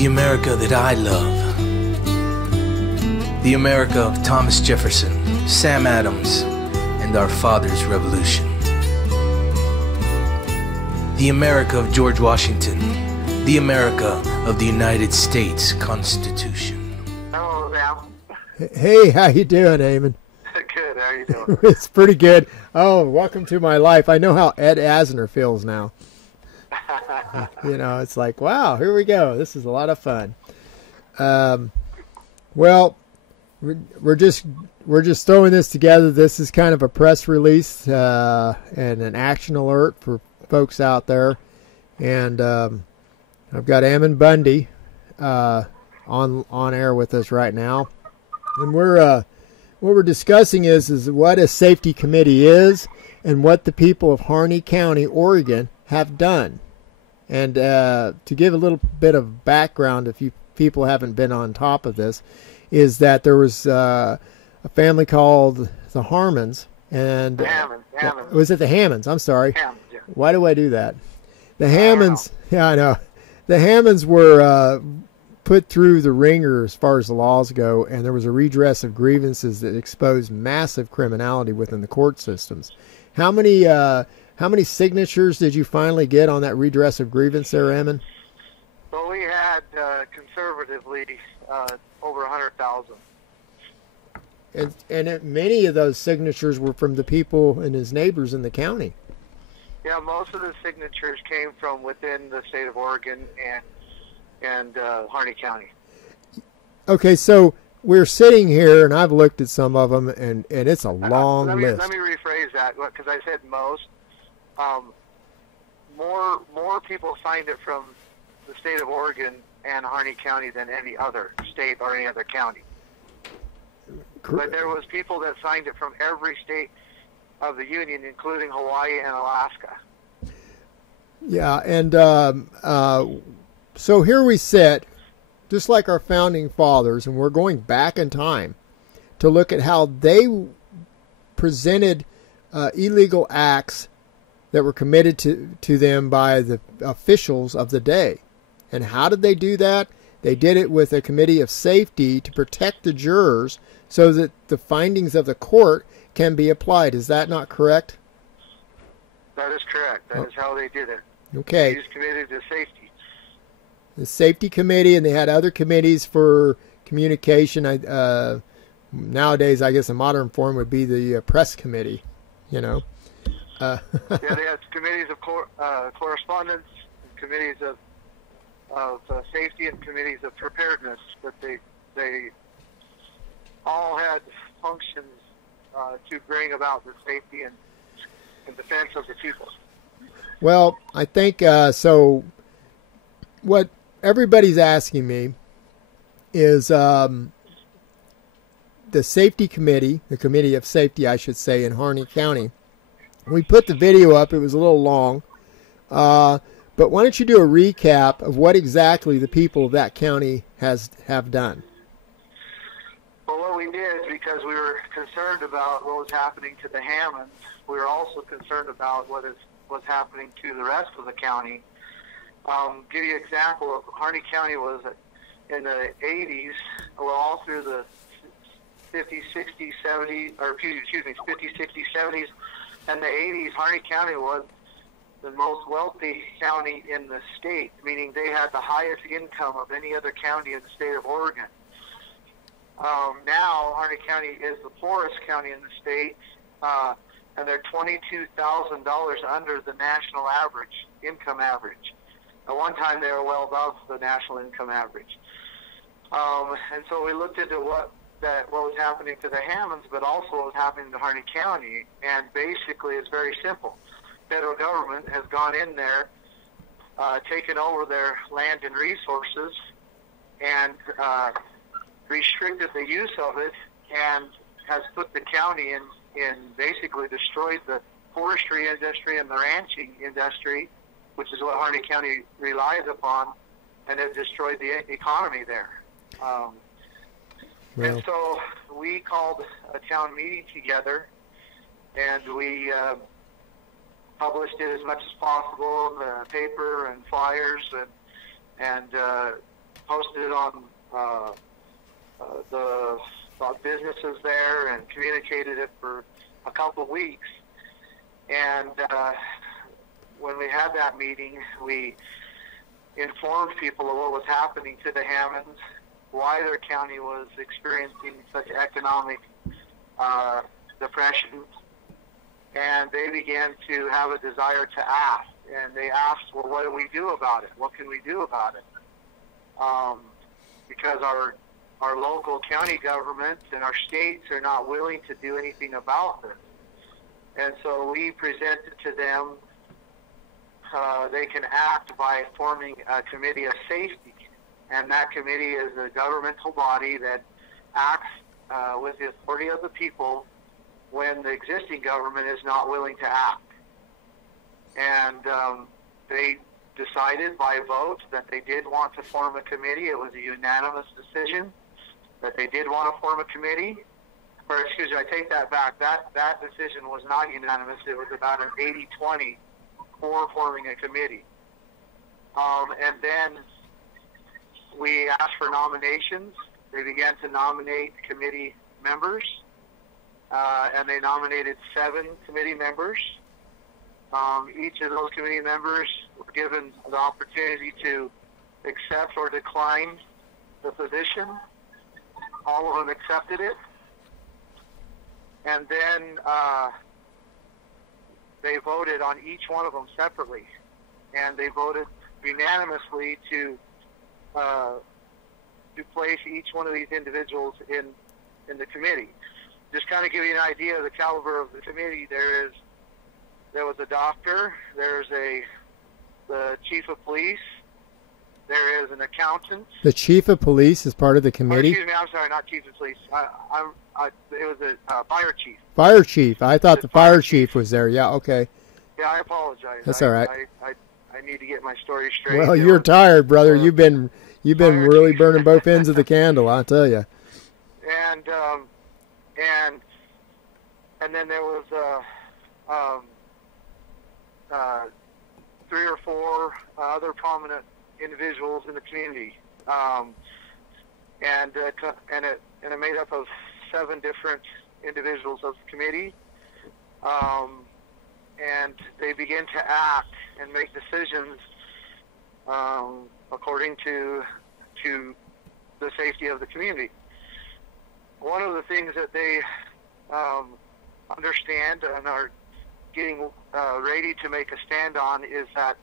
The America that I love. The America of Thomas Jefferson, Sam Adams, and our father's revolution. The America of George Washington. The America of the United States Constitution. Hello, Sam. Hey, how you doing, Eamon? Good, how are you doing? It's pretty good. Oh, welcome to my life. I know how Ed Asner feels now. You know, it's like, wow, here we go. This is a lot of fun. Well, we're just throwing this together. This is kind of a press release and an action alert for folks out there. And I've got AMMON Bundy on air with us right now, and what we're discussing is what a safety committee is and what the people of Harney County, Oregon, have done. And to give a little bit of background, if you people haven't been on top of this, is that there was a family called the Hammonds, and Hammond. Was it the Hammonds? I'm sorry. Hammond, yeah. Why do I do that? The Hammonds, yeah, I know. The Hammonds were put through the ringer as far as the laws go, and there was a redress of grievances that exposed massive criminality within the court systems. How many signatures did you finally get on that redress of grievance there, Ammon? Well, we had conservatively over 100,000. And many of those signatures were from the people and his neighbors in the county. Yeah, most of the signatures came from within the state of Oregon and Harney County. Okay, so we're sitting here, and I've looked at some of them, and it's a long list. Let me rephrase that, because I said most. More people signed it from the state of Oregon and Harney County than any other state or any other county. But there was people that signed it from every state of the Union, including Hawaii and Alaska. Yeah, and so here we sit, just like our founding fathers, and we're going back in time to look at how they presented illegal acts that were committed to them by the officials of the day. And how did they do that? They did it with a committee of safety to protect the jurors so that the findings of the court can be applied. Is that not correct? That is correct. That is how they did it. Okay. They was committed to safety. The safety committee, and they had other committees for communication. Nowadays, I guess a modern form would be the press committee, you know. Yeah, they had committees of correspondence, committees of safety, and committees of preparedness. But they all had functions to bring about the safety and defense of the people. Well, I think so. What everybody's asking me is the safety committee, the committee of safety, I should say, in Harney County. We put the video up. It was a little long. But why don't you do a recap of what exactly the people of that county have done? Well, what we did, because we were concerned about what was happening to the Hammonds, we were also concerned about what was happening to the rest of the county. Give you an example of Harney County was in the 80s, well, all through the 50s, 60s, 70s, or excuse me, 50s, 60s, 70s, and the 80s. Harney County was the most wealthy county in the state, meaning they had the highest income of any other county in the state of Oregon. Now, Harney County is the poorest county in the state, and they're $22,000 under the national average, income average. At one time, they were well above the national income average. And so we looked into what was happening to the Hammonds, but also what was happening to Harney County, and basically it's very simple. Federal government has gone in there, taken over their land and resources, and restricted the use of it, and has put the county in basically destroyed the forestry industry and the ranching industry, which is what Harney County relies upon, and has destroyed the economy there. And so we called a town meeting together, and we published it as much as possible in the paper and flyers, and posted it on the businesses there and communicated it for a couple of weeks. And when we had that meeting, we informed people of what was happening to the Hammonds, why their county was experiencing such economic depression, and they began to have a desire to ask. And they asked, well, what do we do about it? What can we do about it? Because our local county governments and our states are not willing to do anything about this. And so we presented to them they can act by forming a committee of safety. And that committee is a governmental body that acts with the authority of the people when the existing government is not willing to act. And they decided by vote that they did want to form a committee. It was a unanimous decision that they did want to form a committee. Or excuse me, I take that back. That decision was not unanimous. It was about an 80-20 for forming a committee. And then we asked for nominations. They began to nominate committee members, and they nominated 7 committee members. Each of those committee members were given the opportunity to accept or decline the position. All of them accepted it. And then they voted on each one of them separately. And they voted unanimously to place each one of these individuals in the committee. Just kind of give you an idea of the caliber of the committee. There was a doctor, there's the chief of police, there is an accountant. The chief of police is part of the committee? Excuse me, I'm sorry, not chief of police. It was a fire chief. Fire chief. I thought the fire chief was there. Yeah, okay. Yeah, I apologize. That's all right. I need to get my story straight. Well, you're tired, brother. You've been really burning both ends of the candle, I'll tell you. And then there was 3 or 4 other prominent individuals in the community, and it made up of 7 different individuals of the committee, and they begin to act and make decisions according to the safety of the community. One of the things that they understand and are getting ready to make a stand on is that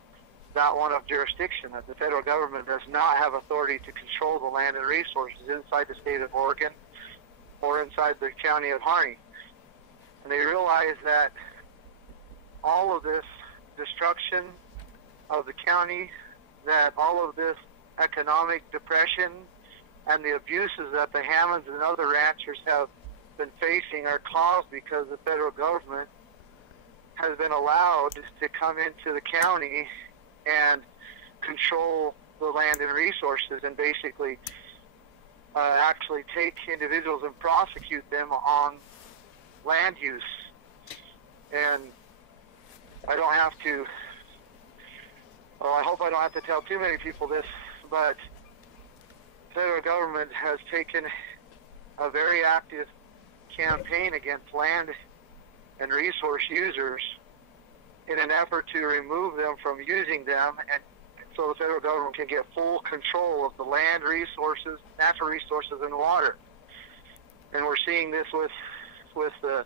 one of jurisdiction, that the federal government does not have authority to control the land and resources inside the state of Oregon or inside the county of Harney. And they realize that all of this destruction of the county, that all of this economic depression and the abuses that the Hammonds and other ranchers have been facing are caused because the federal government has been allowed to come into the county and control the land and resources and basically actually take individuals and prosecute them on land use. And I hope I don't have to tell too many people this, but the federal government has taken a very active campaign against land and resource users in an effort to remove them from using them, and so the federal government can get full control of the land resources, natural resources, and water. And we're seeing this with the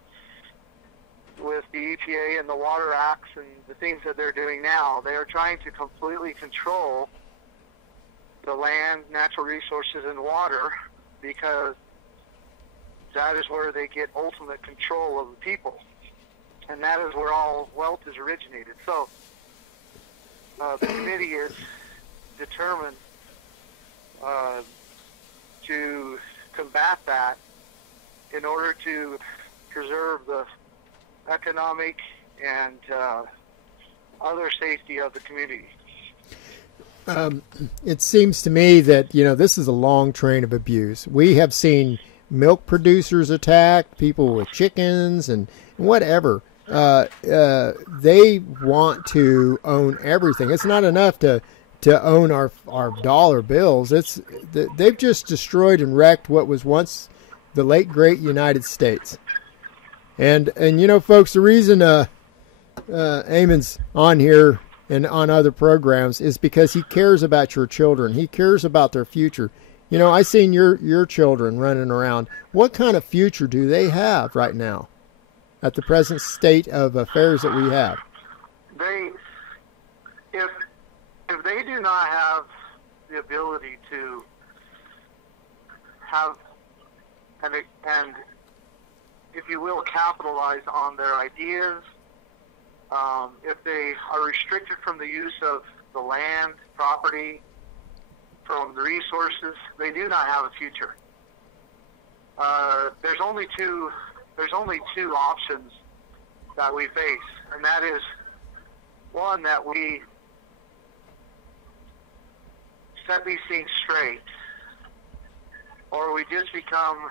EPA and the Water Acts and the things that they're doing now. They are trying to completely control the land, natural resources, and water, because that is where they get ultimate control of the people. And that is where all wealth is originated. So the committee is determined to combat that in order to preserve the economic and other safety of the community. It seems to me that, this is a long train of abuse. We have seen milk producers attacked, people with chickens and whatever. They want to own everything. It's not enough to to own our dollar bills. They've just destroyed and wrecked what was once the late great United States. And you know, folks, the reason AMMON's on here and on other programs is because he cares about your children. He cares about their future. You know, I seen your children running around. What kind of future do they have right now at the present state of affairs that we have? If they do not have the ability to have and if you will, capitalize on their ideas, if they are restricted from the use of the land, property, from the resources, they do not have a future. There's only two options that we face, and that is one, that we set these things straight, or we just become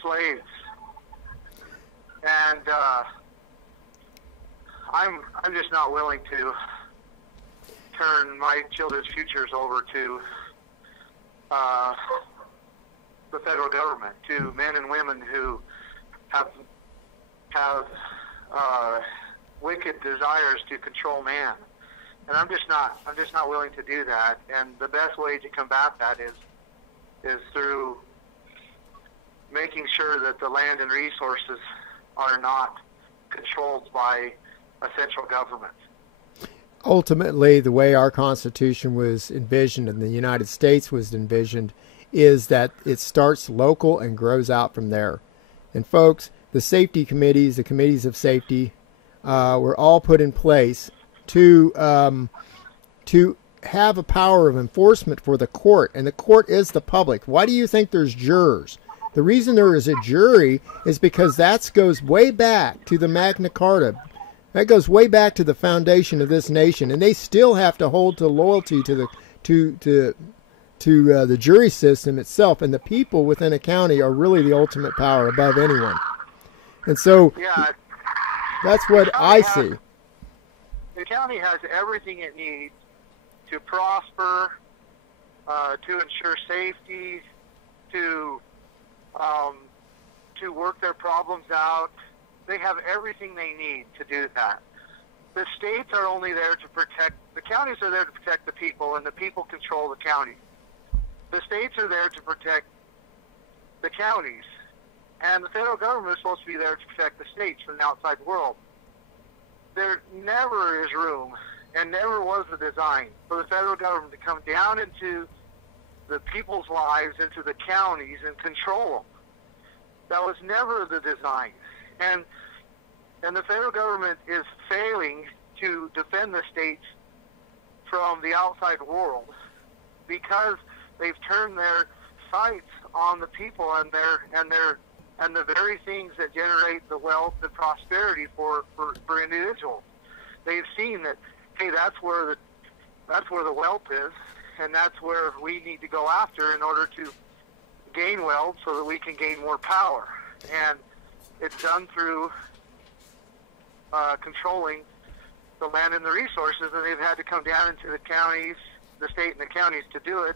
slaves. And I'm just not willing to turn my children's futures over to the federal government, to men and women who have wicked desires to control man. And I'm just not willing to do that. And the best way to combat that is through making sure that the land and resources are not controlled by a central government. Ultimately, the way our Constitution was envisioned and the United States was envisioned is that it starts local and grows out from there. And folks, the safety committees, the committees of safety, were all put in place to have a power of enforcement for the court, and the court is the public. Why do you think there's jurors? The reason there is a jury is because that goes way back to the Magna Carta. That goes way back to the foundation of this nation, and they still have to hold to loyalty to the jury system itself. And the people within a county are really the ultimate power above anyone. And so, that's what I see. The county has everything it needs to prosper, to ensure safety, to work their problems out. They have everything they need to do that. The states are only there to protect, the counties are there to protect the people, and the people control the county. The states are there to protect the counties, and the federal government is supposed to be there to protect the states from the outside world. There never is room, and never was the design, for the federal government to come down into the people's lives, into the counties, and control them. That was never the design. And the federal government is failing to defend the states from the outside world because they've turned their sights on the people and the very things that generate the wealth and prosperity for individuals. They've seen that, hey, that's where the wealth is, and that's where we need to go after in order to gain wealth so that we can gain more power. And it's done through controlling the land and the resources, and they've had to come down into the counties, the state and the counties to do it.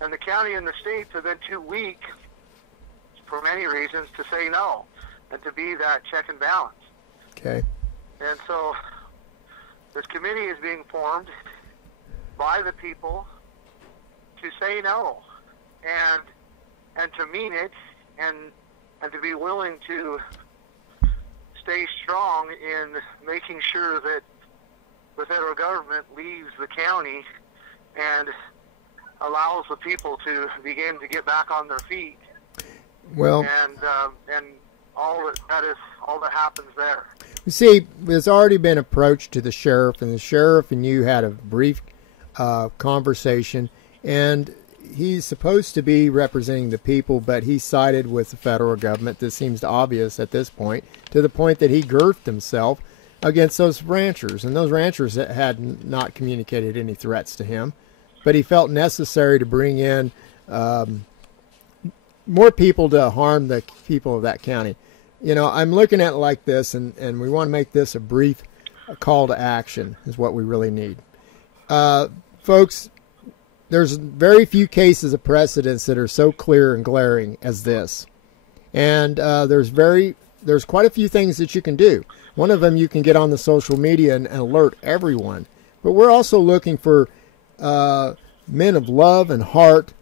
And the county and the states have been too weak, for many reasons, to say no and to be that check and balance. Okay. And so this committee is being formed by the people to say no and to mean it and to be willing to stay strong in making sure that the federal government leaves the county and allows the people to begin to get back on their feet. Well, and all that happens there. You see, there's already been approached to the sheriff, and the sheriff and you had a brief conversation, and he's supposed to be representing the people, but he sided with the federal government. This seems obvious at this point, to the point that he girthed himself against those ranchers, and those ranchers had not communicated any threats to him, but he felt necessary to bring in more people to harm the people of that county. You know, I'm looking at it like this, and we want to make this a brief call to action is what we really need. folks, there's very few cases of precedents that are so clear and glaring as this. And there's quite a few things that you can do. One of them, you can get on the social media and alert everyone. But we're also looking for men of love and heart,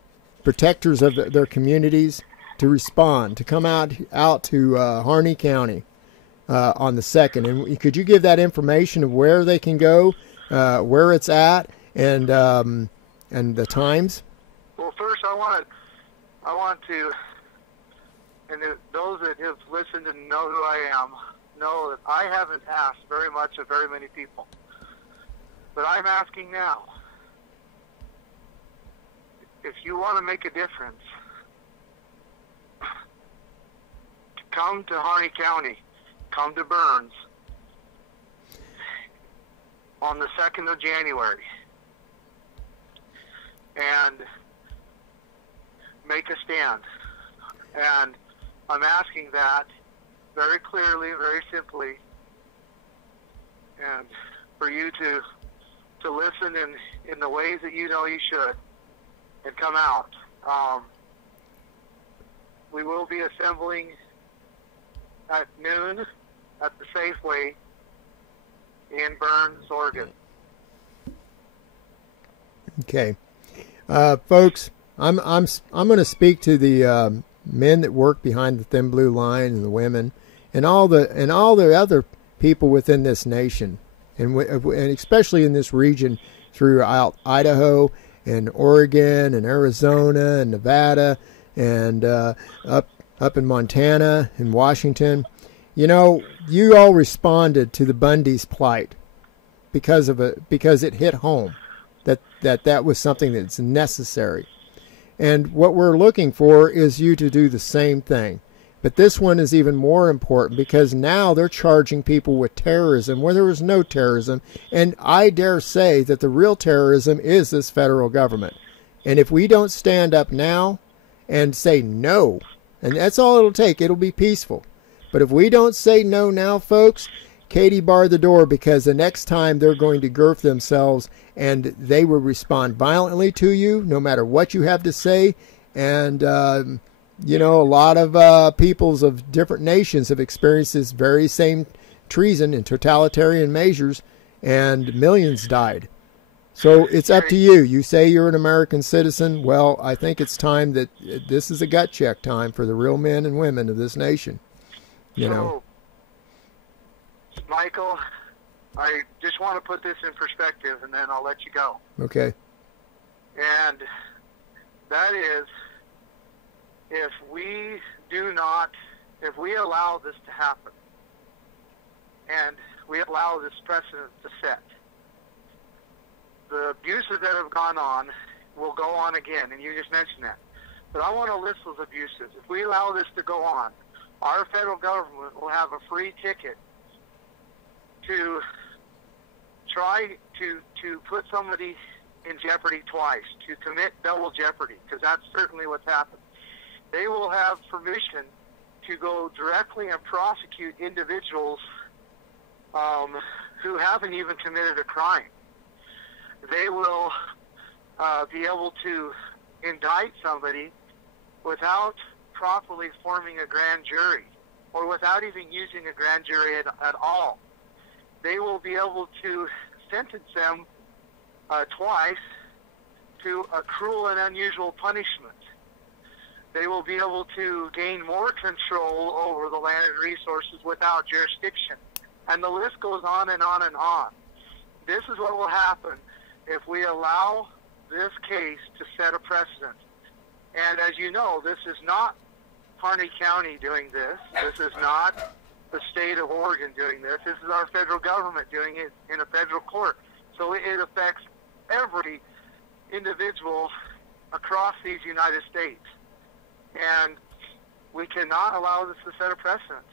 protectors of their communities, to respond, to come out to Harney County on the 2nd. And could you give that information of where they can go, where it's at, and the times? Well, first I want to, and those that have listened and know who I am, know that I haven't asked very much of very many people. But I'm asking now. If you want to make a difference, come to Harney County, come to Burns on the 2nd of January and make a stand. And I'm asking that very clearly, very simply, and for you to listen in the ways that you know you should and come out. We will be assembling at noon at the Safeway in Burns, Oregon. Okay, folks, I'm going to speak to the men that work behind the thin blue line and the women and all the other people within this nation, and especially in this region throughout Idaho and Oregon and Arizona and Nevada and up in Montana and Washington. You know, you all responded to the Bundy's plight because it hit home that was something that's necessary. And what we're looking for is you to do the same thing. But this one is even more important because now they're charging people with terrorism where there was no terrorism. And I dare say that the real terrorism is this federal government. And if we don't stand up now and say no, and that's all it'll take, it'll be peaceful. But if we don't say no now, folks, Katie barred the door, because the next time they're going to girth themselves and they will respond violently to you no matter what you have to say. And you know, a lot of peoples of different nations have experienced this very same treason and totalitarian measures, and millions died. So it's up to you. You say you're an American citizen. Well, I think it's time that this is a gut check time for the real men and women of this nation. You know, Michael, I just want to put this in perspective, and then I'll let you go. Okay. And that is, if we allow this to happen, and we allow this precedent to set, the abuses that have gone on will go on again, and you just mentioned that. But I want to list those abuses. If we allow this to go on, our federal government will have a free ticket to try to put somebody in jeopardy twice, to commit double jeopardy, because that's certainly what's happened. They will have permission to go directly and prosecute individuals who haven't even committed a crime. They will be able to indict somebody without properly forming a grand jury, or without even using a grand jury at all. They will be able to sentence them twice to a cruel and unusual punishment. They will be able to gain more control over the land and resources without jurisdiction. And the list goes on and on and on. This is what will happen if we allow this case to set a precedent. And as you know, this is not Harney County doing this. This is not the state of Oregon doing this. This is our federal government doing it in a federal court. So it affects every individual across these United States. And we cannot allow this to set a precedent.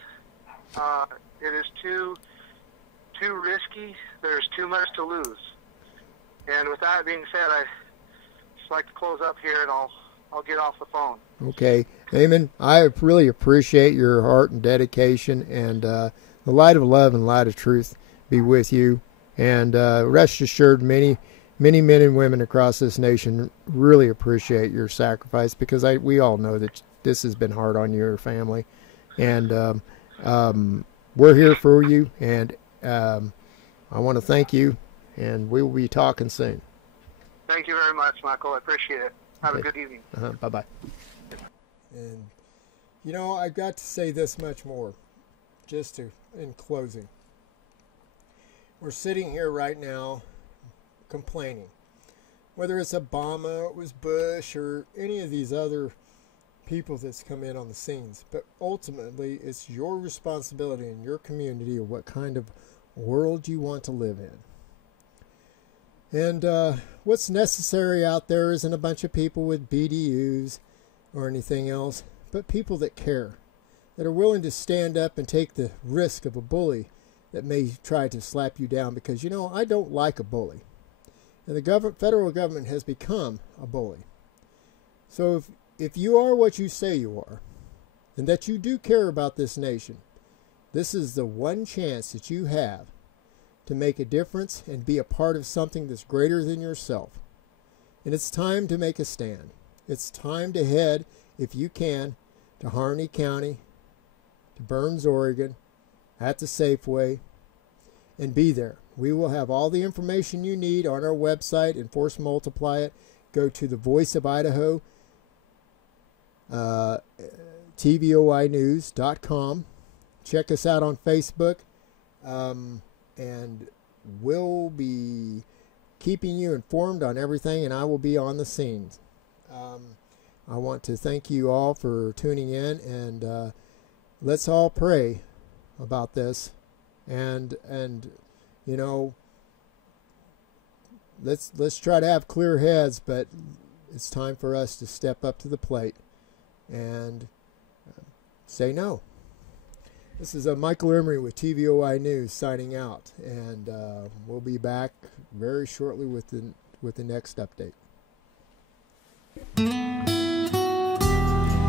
It is too risky. There's too much to lose. And with that being said, I'd just like to close up here, and I'll get off the phone. Okay. AMMON, I really appreciate your heart and dedication, and the light of love and light of truth be with you. And rest assured, many many men and women across this nation really appreciate your sacrifice, because we all know that this has been hard on your family, and we're here for you, and I want to thank you, and we will be talking soon. Thank you very much, Michael. I appreciate it. Have a good evening. Bye-bye. And, you know, I've got to say this much more, just in closing. We're sitting here right now complaining. Whether it's Obama, or it was Bush, or any of these other people that's come in on the scenes. But ultimately, it's your responsibility in your community of what kind of world you want to live in. And what's necessary out there isn't a bunch of people with BDUs or anything else, but people that care, that are willing to stand up and take the risk of a bully that may try to slap you down, because, you know, I don't like a bully. And the federal government has become a bully. So if you are what you say you are, and that you do care about this nation, this is the one chance that you have to make a difference and be a part of something that's greater than yourself. And it's time to make a stand. It's time to head, if you can, to Harney County, to Burns, Oregon, at the Safeway, and be there. We will have all the information you need on our website, and force multiply it. Go to the Voice of Idaho, tvoinews.com. Check us out on Facebook. And we'll be keeping you informed on everything, and I will be on the scenes. I want to thank you all for tuning in, and let's all pray about this, and you know, let's try to have clear heads, but it's time for us to step up to the plate and say no. This is Michael Emery with TVOI News signing out, and we'll be back very shortly with the next update.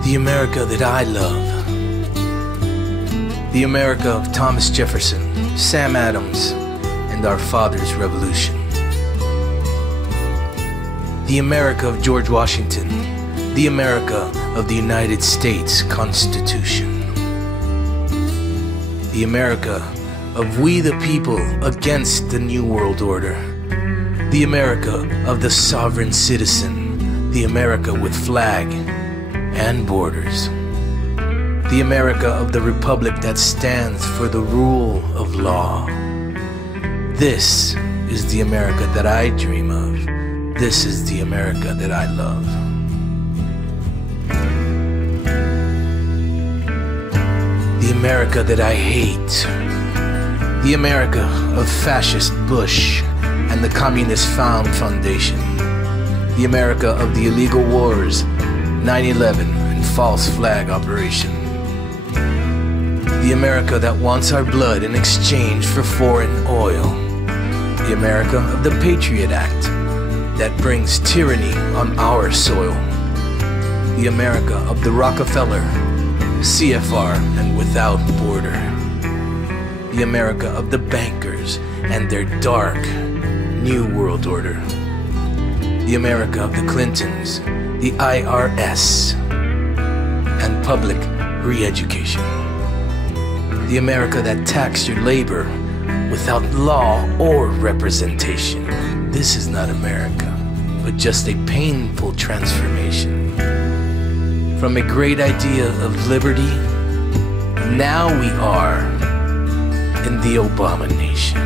The America that I love. The America of Thomas Jefferson, Sam Adams, and our father's revolution. The America of George Washington. The America of the United States Constitution. The America of we the people against the New World Order. The America of the sovereign citizen. The America with flag and borders. The America of the republic that stands for the rule of law. This is the America that I dream of. This is the America that I love. The America that I hate. The America of fascist Bush and the communist Found Foundation. The America of the illegal wars, 9/11 and false flag operation. The America that wants our blood in exchange for foreign oil. The America of the Patriot Act that brings tyranny on our soil. The America of the Rockefeller, CFR, and without border. The America of the bankers and their dark New World Order. The America of the Clintons, the IRS, and public re-education. The America that taxed your labor without law or representation. This is not America, but just a painful transformation. From a great idea of liberty, now we are in the abomination.